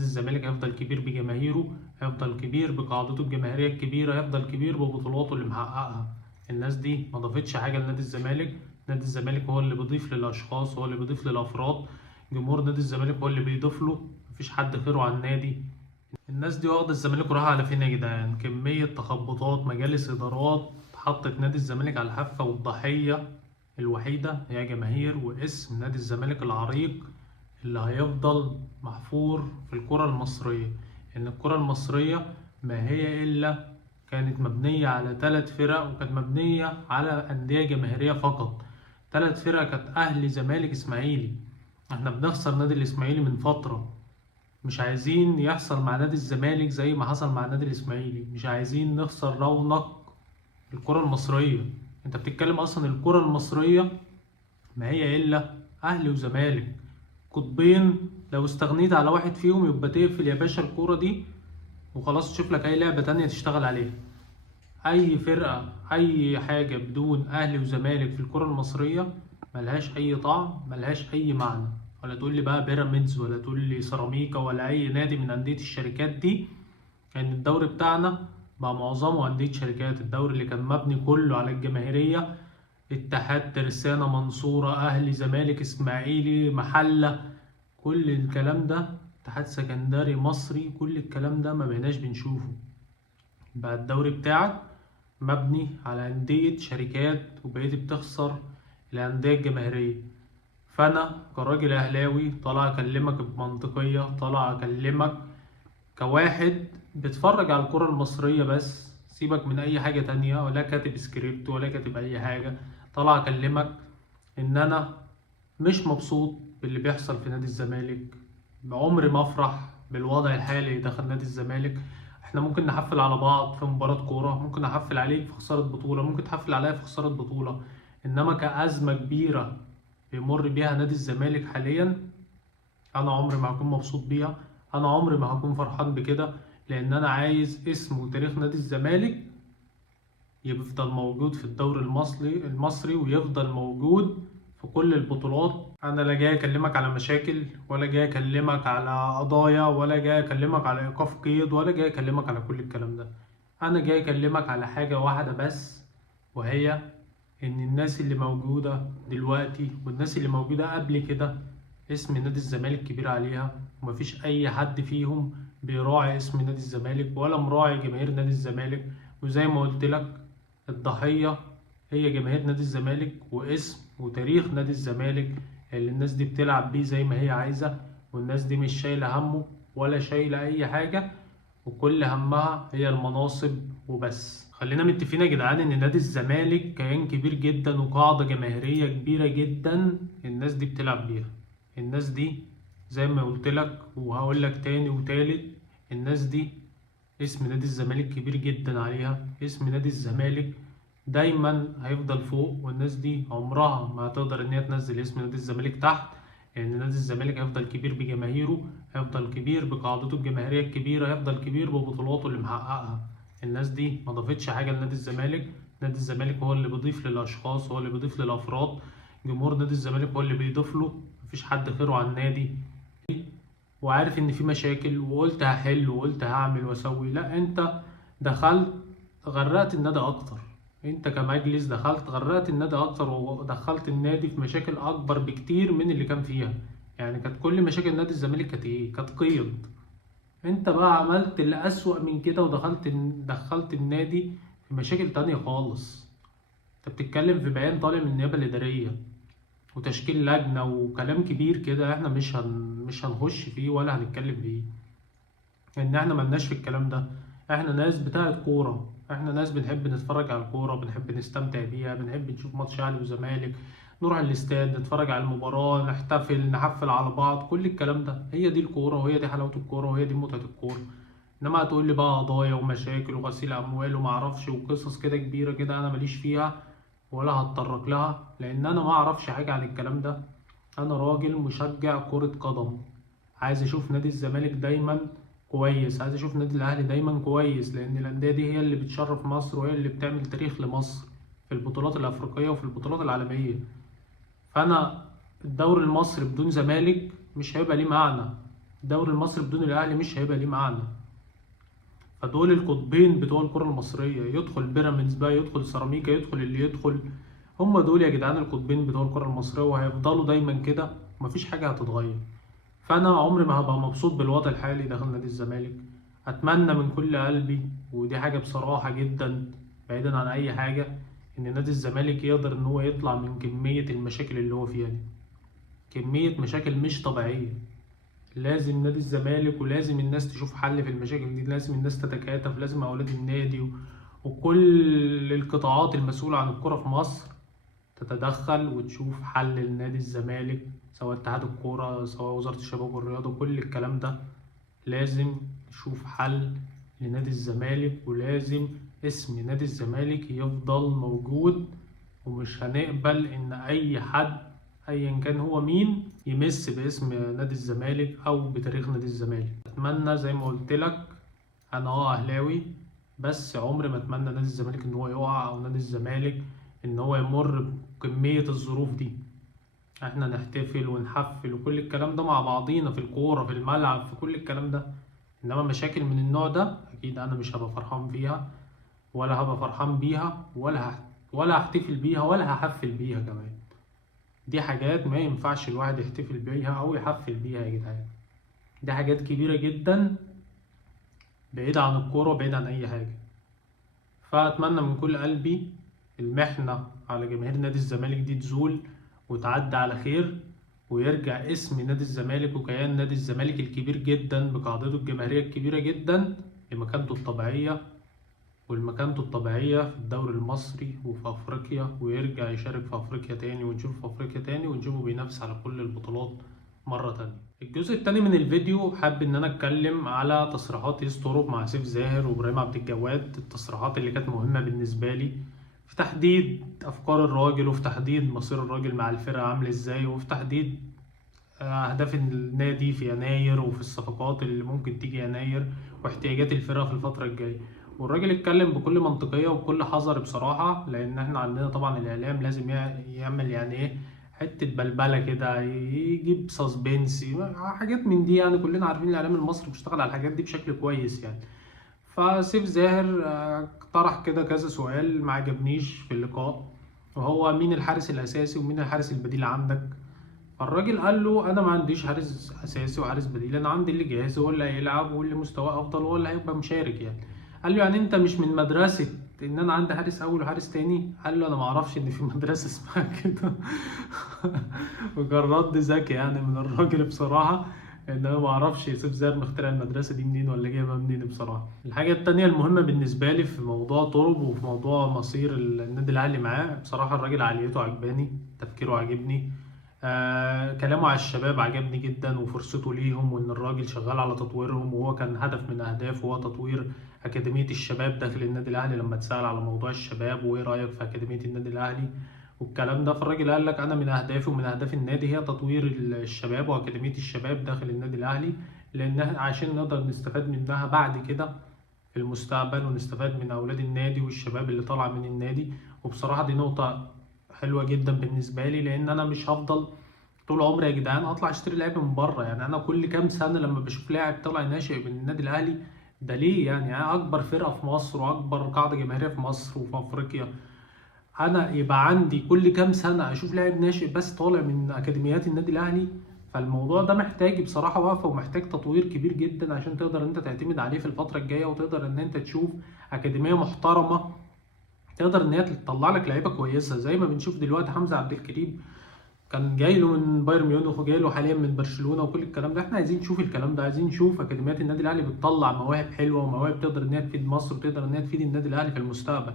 نادي الزمالك هيفضل كبير بجماهيره، هيفضل كبير بقاعدته الجماهيرية الكبيرة، هيفضل كبير ببطولاته اللي محققها. الناس دي ما ضافتش حاجة لنادي الزمالك. نادي الزمالك هو اللي بيضيف للأشخاص، هو اللي بيضيف للأفراد. جمهور نادي الزمالك هو اللي بيضيف له، مفيش حد خيره على النادي. الناس دي واخدة الزمالك وراها على فين يا جدعان؟ كمية تخبطات، مجالس إدارات حطت نادي الزمالك على الحافة، والضحية الوحيدة هي جماهير واسم نادي الزمالك العريق اللي هيفضل محفور في الكرة المصرية. إن الكرة المصرية ما هي إلا كانت مبنية على 3 فرق، وكانت مبنية على أندية جماهيرية فقط. 3 فرق كانت أهلي زمالك إسماعيلي. احنا بنخسر نادي الإسماعيلي من فترة، مش عايزين يحصل مع نادي الزمالك زي ما حصل مع نادي الإسماعيلي. مش عايزين نخسر رونق الكرة المصرية. انت بتتكلم اصلا الكرة المصرية ما هي الا اهلي وزمالك، قطبين. لو استغنيت على واحد فيهم يبقى تقفل يا باشا الكرة دي وخلاص، تشوف لك اي لعبة تانية تشتغل عليها. اي فرقة، اي حاجة بدون اهلي وزمالك في الكرة المصرية ملهاش اي طعم، ملهاش اي معنى. ولا تقول لي بقى بيراميدز، ولا تقول لي سيراميكا، ولا اي نادي من اندية الشركات دي. يعني الدوري بتاعنا بقى معظمه أندية شركات. الدوري اللي كان مبني كله على الجماهيرية، اتحاد، ترسانة، منصورة، أهلي، زمالك، إسماعيلي، محلة، كل الكلام ده، اتحاد سكندري، مصري، كل الكلام ده ما بقيناش بنشوفه. بقى الدوري بتاعك مبني على أندية شركات، وبقيت بتخسر الأندية الجماهيرية. فأنا كراجل أهلاوي طالع أكلمك بمنطقية، طالع أكلمك كواحد بتفرج على الكرة المصرية بس، سيبك من أي حاجة تانية، ولا كاتب سكريبت ولا كاتب أي حاجة. طالع أكلمك إن أنا مش مبسوط باللي بيحصل في نادي الزمالك. عمري ما أفرح بالوضع الحالي داخل نادي الزمالك. احنا ممكن نحفل على بعض في مباراة كورة، ممكن أحفل عليك في خسارة بطولة، ممكن تحفل عليا في خسارة بطولة. إنما كأزمة كبيرة بيمر بيها نادي الزمالك حاليا، انا عمري ما هكون مبسوط بيها. انا عمري ما هكون فرحان بكده، لان انا عايز اسم وتاريخ نادي الزمالك يفضل موجود في الدوري المصري ويفضل موجود في كل البطولات. انا لا جاي اكلمك على مشاكل، ولا جاي اكلمك على قضايا، ولا جاي اكلمك على ايقاف قيد، ولا جاي اكلمك على كل الكلام ده. انا جاي اكلمك على حاجة واحدة بس، وهي ان الناس اللي موجودة دلوقتي والناس اللي موجودة قبل كده اسم نادي الزمالك كبير عليها، ومفيش اي حد فيهم بيراعي اسم نادي الزمالك ولا مراعي جماهير نادي الزمالك. وزي ما قلت لك، الضحية هي جماهير نادي الزمالك واسم وتاريخ نادي الزمالك اللي الناس دي بتلعب بيه زي ما هي عايزة. والناس دي مش شايلة همه ولا شايلة اي حاجة، وكل همها هي المناصب وبس. خلينا متفقين يا جدعان ان نادي الزمالك كيان كبير جدا وقاعدة جماهيرية كبيرة جدا الناس دي بتلعب بيها. الناس دي زي ما قلت لك وهقول لك تاني وتالت، الناس دي اسم نادي الزمالك كبير جدا عليها. اسم نادي الزمالك دايما هيفضل فوق، والناس دي عمرها ما هتقدر ان هي تنزل اسم نادي الزمالك تحت. لان نادي الزمالك هيفضل كبير بجماهيره، هيفضل كبير بقاعدته الجماهيرية الكبيرة، هيفضل كبير ببطولاته اللي محققها. الناس دي ما ضافتش حاجة لنادي الزمالك. نادي الزمالك هو اللي بيضيف للأشخاص، هو اللي بيضيف للأفراد. جمهور نادي الزمالك هو اللي بيضيف له، مفيش حد خيره على النادي. وعارف ان في مشاكل، وقلت هحل وقلت هعمل واسوي. لا، انت دخلت غرقت النادي اكتر. انت كمجلس دخلت غرقت النادي اكتر، ودخلت النادي في مشاكل اكبر بكتير من اللي كان فيها. يعني كانت كل مشاكل نادي الزمالك كانت ايه؟ كانت قيد. انت بقى عملت اللي اسوأ من كده، دخلت النادي في مشاكل تانية خالص. انت بتتكلم في بيان طالع من النيابة الإدارية وتشكيل لجنة وكلام كبير كده، احنا مش هنخش فيه ولا هنتكلم فيه، ان احنا ملناش في الكلام ده. احنا ناس بتاعت كورة، احنا ناس بنحب نتفرج على الكورة، بنحب نستمتع بيها، بنحب نشوف ماتش اهلي وزمالك، نروح الاستاد نتفرج على المباراة، نحتفل، نحفل على بعض، كل الكلام ده. هي دي الكورة، وهي دي حلاوة الكورة، وهي دي متعة الكورة. انما هتقول لي بقى قضايا ومشاكل وغسيل اموال ومعرفش وقصص كده كبيرة كده، انا ماليش فيها ولا هتطرق لها، لان انا ما اعرفش حاجة عن الكلام ده. انا راجل مشجع كرة قدم، عايز اشوف نادي الزمالك دايما كويس، عايز اشوف نادي الاهلي دايما كويس، لان الانديه دي هي اللي بتشرف مصر وهي اللي بتعمل تاريخ لمصر في البطولات الافريقيه وفي البطولات العالميه. فانا الدوري المصري بدون زمالك مش هيبقى ليه معنى. الدوري المصري بدون الاهلي مش هيبقى ليه معنى. فدول القطبين بتوع الكرة المصرية، يدخل بيراميدز بقى، يدخل سيراميكا، يدخل اللي يدخل، هم دول يا جدعان القطبين بتوع الكرة المصرية، وهيفضلوا دايما كده، مفيش حاجة هتتغير. فأنا عمري ما هبقى مبسوط بالوضع الحالي داخل نادي الزمالك. أتمنى من كل قلبي، ودي حاجة بصراحة جدا بعيدا عن أي حاجة، إن نادي الزمالك يقدر إن هو يطلع من كمية المشاكل اللي هو فيها دي. كمية مشاكل مش طبيعية. لازم نادي الزمالك ولازم الناس تشوف حل في المشاكل دي، لازم الناس تتكاتف، لازم أولاد النادي وكل القطاعات المسؤولة عن الكرة في مصر تتدخل وتشوف حل لنادي الزمالك، سواء اتحاد الكورة سواء وزارة الشباب والرياضة، كل الكلام ده لازم نشوف حل لنادي الزمالك، ولازم اسم نادي الزمالك يفضل موجود. ومش هنقبل إن أي حد أيا كان هو مين يمس باسم نادي الزمالك أو بتاريخ نادي الزمالك. أتمنى زي ما قلت لك، أنا أهلاوي، بس عمري ما أتمنى نادي الزمالك إن هو يقع، أو نادي الزمالك إن هو يمر بكمية الظروف دي. احنا نحتفل ونحفل وكل الكلام ده مع بعضينا في الكورة في الملعب في كل الكلام ده، انما مشاكل من النوع ده اكيد انا مش هبقى فرحان فيها، ولا هبقى فرحان بيها، ولا هحتفل بيها، ولا هحفل بيها كمان. دي حاجات ما ينفعش الواحد يحتفل بيها او يحفل بيها يا جدعان. دي حاجات كبيرة جدا بعيدة عن الكورة وبعيدة عن اي حاجة. فأتمنى من كل قلبي المحنة على جماهير نادي الزمالك دي تزول وتعدي على خير، ويرجع اسم نادي الزمالك وكيان نادي الزمالك الكبير جدا بقاعدته الجماهيرية الكبيرة جدا لمكانته الطبيعية، والمكانته الطبيعية في الدوري المصري وفي أفريقيا، ويرجع يشارك في أفريقيا تاني، ونشوفه في أفريقيا تاني، ونشوفه بينافس على كل البطولات مرة تانية. الجزء التاني من الفيديو حابب ان انا اتكلم على تصريحات يسطرب مع سيف زاهر وابراهيم عبد الجواد، التصريحات اللي كانت مهمة بالنسبة لي في تحديد افكار الراجل، وفي تحديد مصير الراجل مع الفرقة عامل ازاي، وفي تحديد اهداف النادي في يناير، وفي الصفقات اللي ممكن تيجي يناير، واحتياجات الفرقة في الفترة الجاية. والراجل اتكلم بكل منطقية وبكل حذر بصراحة، لان احنا عندنا طبعا الاعلام لازم يعمل يعني ايه حتة بلبلة كده، يجيب ساسبنس حاجات من دي، يعني كلنا عارفين الإعلام المصري بيشتغل على الحاجات دي بشكل كويس يعني. فسيف زاهر طرح كده كذا سؤال ما عجبنيش في اللقاء، وهو مين الحارس الأساسي ومين الحارس البديل عندك؟ فالراجل قال له أنا ما عنديش حارس أساسي وحارس بديل، أنا عندي اللي جاهز هو اللي هيلعب واللي مستواه أفضل هو اللي هيبقى مشارك يعني. قال له يعني أنت مش من مدرسة ان انا عندي حارس اول وحارس تاني؟ قال له انا ما اعرفش ان في مدرسه اسمها كده. وكان رد ذكي يعني من الراجل بصراحه، ان انا ما اعرفش سيف زاهر مخترع المدرسه دي منين ولا جايبها منين بصراحه. الحاجه التانيه المهمه بالنسبه لي في موضوع طرب وفي موضوع مصير النادي الاهلي معاه، بصراحه الراجل عقليته عجباني، تفكيره عجبني، كلامه على الشباب عجبني جدا وفرصته ليهم، وان الراجل شغال على تطويرهم، وهو كان هدف من اهدافه هو تطوير أكاديمية الشباب داخل النادي الأهلي. لما اتسأل على موضوع الشباب وإيه رأيك في أكاديمية النادي الأهلي والكلام ده، فالراجل قال لك أنا من أهدافي ومن أهداف النادي هي تطوير الشباب وأكاديمية الشباب داخل النادي الأهلي، لأن عشان نقدر نستفاد منها بعد كده في المستقبل، ونستفاد من أولاد النادي والشباب اللي طالعة من النادي. وبصراحة دي نقطة حلوة جدا بالنسبة لي، لأن أنا مش هفضل طول عمري يا جدعان اطلع اشتري لعيبه من بره. يعني انا كل كام سنه لما بشوف لاعب طلع ناشئ من النادي الاهلي، ده ليه يعني؟ انا اكبر فرقه في مصر واكبر قاعده جماهيريه في مصر وفي افريقيا، انا يبقى عندي كل كام سنه اشوف لاعب ناشئ بس طالع من اكاديميات النادي الاهلي؟ فالموضوع ده محتاج بصراحه وقفه ومحتاج تطوير كبير جدا عشان تقدر انت تعتمد عليه في الفتره الجايه، وتقدر ان انت تشوف اكاديميه محترمه تقدر ان هي تطلع لك لعيبه كويسه، زي ما بنشوف دلوقتي حمزه عبد الكريم كان جاي له من بايرن ميونخ وجاي له حاليا من برشلونه وكل الكلام ده. احنا عايزين نشوف الكلام ده، عايزين نشوف اكاديميات النادي الاهلي بتطلع مواهب حلوه ومواهب تقدر ان هي تفيد مصر وتقدر ان هي تفيد النادي الاهلي في المستقبل.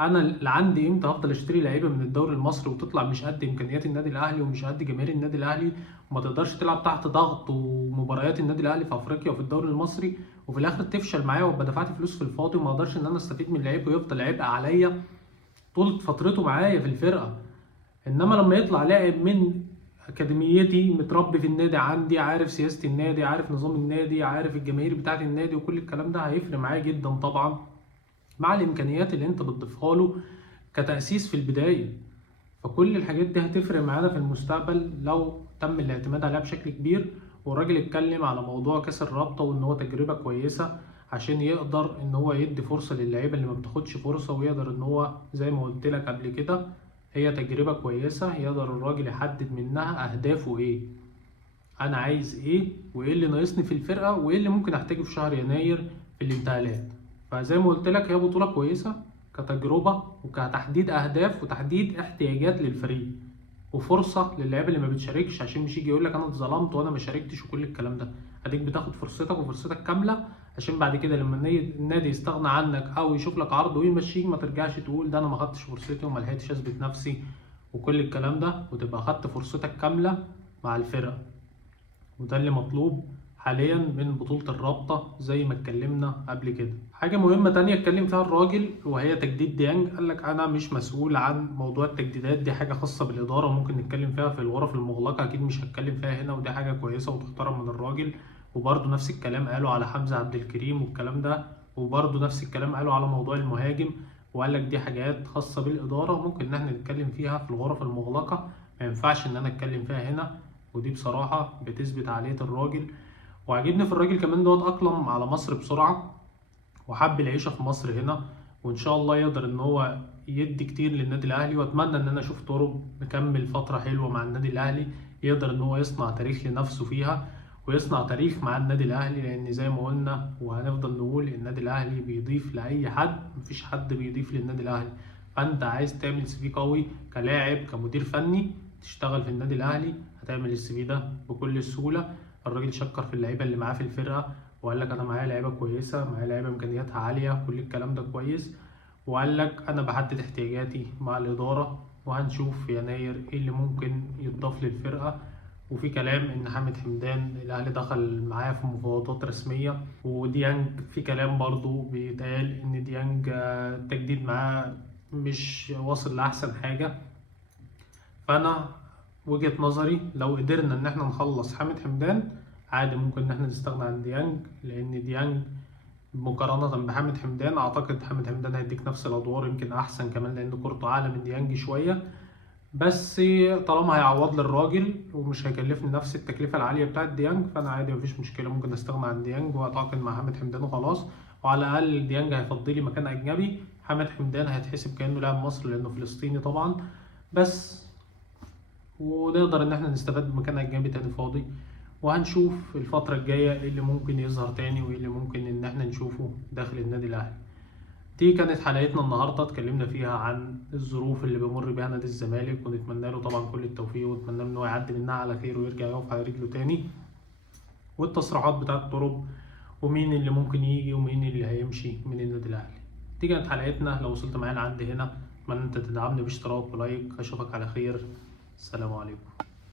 انا اللي عندي امتى هفضل اشتري لعيبه من الدوري المصري وتطلع مش قد امكانيات النادي الاهلي ومش قد جماهير النادي الاهلي، وما تقدرش تلعب تحت ضغط ومباريات النادي الاهلي في افريقيا وفي الدوري المصري، وفي الاخر تفشل معايا وابقى دفعت فلوس في الفاضي وما اقدرش ان انا استفيد من لعيب ويفضل عبء عليا طول فترته معايا في الفرقه. انما لما يطلع لاعب من اكاديميتي متربي في النادي عندي، عارف سياسه النادي، عارف نظام النادي، عارف الجماهير بتاعه النادي وكل الكلام ده، هيفرق معايا جدا طبعا مع الامكانيات اللي انت بتضيفها له كتاسيس في البدايه. فكل الحاجات دي هتفرق معانا في المستقبل لو تم الاعتماد عليها بشكل كبير، والراجل اتكلم على موضوع كاس الرابطة وان هو تجربة كويسة عشان يقدر ان هو يدي فرصة للعيبة اللي ما بتاخدش فرصة، ويقدر ان هو زي ما قلت لك قبل كده هي تجربة كويسة يقدر الراجل يحدد منها اهدافه ايه، انا عايز ايه وايه اللي ناقصني في الفرقة وايه اللي ممكن احتاجه في شهر يناير في الانتقالات. فزي ما قلت لك هي بطولة كويسة كتجربة وكتحديد اهداف وتحديد احتياجات للفريق، وفرصة للعيبة اللي ما بتشاركش عشان مش يجي يقول لك انا اتظلمت وانا ما شاركتش وكل الكلام ده. اديك بتاخد فرصتك وفرصتك كاملة، عشان بعد كده لما النادي يستغنى عنك او يشوف لك عرض ويمشيك ما ترجعش تقول ده انا ما خدتش فرصتي وما لحقتش اثبت نفسي وكل الكلام ده، وتبقى خدت فرصتك كاملة مع الفرقة. وده اللي مطلوب حاليا من بطولة الرابطة زي ما اتكلمنا قبل كده. حاجة مهمة تانية اتكلم فيها الراجل وهي تجديد ديانج. قال لك أنا مش مسؤول عن موضوع التجديدات دي، حاجة خاصة بالإدارة وممكن نتكلم فيها في الغرف المغلقة، أكيد مش هتكلم فيها هنا، ودي حاجة كويسة وتحترم من الراجل. وبرضه نفس الكلام قالوا على حمزة عبد الكريم والكلام ده، وبرضه نفس الكلام قالوا على موضوع المهاجم، وقال لك دي حاجات خاصة بالإدارة وممكن إن احنا نتكلم فيها في الغرف المغلقة، ما ينفعش إن أنا أتكلم فيها هنا. ودي بصراحة بتثبت عقلية الراجل. وعجبني في الراجل كمان دوت أقلم على مصر بسرعة وحب العيشة في مصر هنا، وإن شاء الله يقدر إن هو يدي كتير للنادي الأهلي. وأتمنى إن أنا أشوف تورو مكمل فترة حلوة مع النادي الأهلي، يقدر إن هو يصنع تاريخ لنفسه فيها ويصنع تاريخ مع النادي الأهلي، لأن زي ما قلنا وهنفضل نقول النادي الأهلي بيضيف لأي حد، مفيش حد بيضيف للنادي الأهلي. فأنت عايز تعمل سي في قوي كلاعب كمدير فني تشتغل في النادي الأهلي، هتعمل السي في ده بكل سهولة. الراجل شكر في اللعيبة اللي معاه في الفرقة وقال لك انا معايا لعيبه كويسه، معايا لعيبه امكانياتها عاليه، كل الكلام ده كويس. وقال لك انا بحدد احتياجاتي مع الاداره وهنشوف في يناير ايه اللي ممكن يتضاف للفرقه. وفي كلام ان حامد حمدان الاهلي دخل معاه في مفاوضات رسميه، وديانج في كلام برضو بيتقال ان ديانج التجديد معاه مش واصل لاحسن حاجه. فانا وجهة نظري لو قدرنا ان احنا نخلص حامد حمدان عادي ممكن ان احنا نستغنى عن ديانج، لان ديانج مقارنة بحامد حمدان اعتقد حامد حمدان هيديك نفس الادوار يمكن احسن كمان لان كورته اعلى من ديانج شوية. بس طالما هيعوض للراجل ومش هيكلفني نفس التكلفة العالية بتاعت ديانج فانا عادي مفيش مشكلة، ممكن استغنى عن ديانج واتعاقد مع حامد حمدان وخلاص. وعلى الاقل ديانج هيفضي لي مكان اجنبي، حامد حمدان هيتحسب كانه لاعب مصر لانه فلسطيني طبعا بس، ونقدر ان احنا نستفاد بمكان اجنبي تاني فاضي. وهنشوف الفترة الجاية ايه اللي ممكن يظهر تاني وايه اللي ممكن ان احنا نشوفه داخل النادي الاهلي. دي كانت حلقتنا النهاردة، اتكلمنا فيها عن الظروف اللي بيمر بيها نادي الزمالك ونتمنى له طبعا كل التوفيق ونتمنى له ان هو يعدي منها على خير ويرجع يقف على رجله تاني، والتصريحات بتاعت طرب ومين اللي ممكن يجي ومين اللي هيمشي من النادي الاهلي. دي كانت حلقتنا، لو وصلت معانا لعند هنا اتمنى انت تدعمني باشتراك ولايك. اشوفك على خير، السلام عليكم.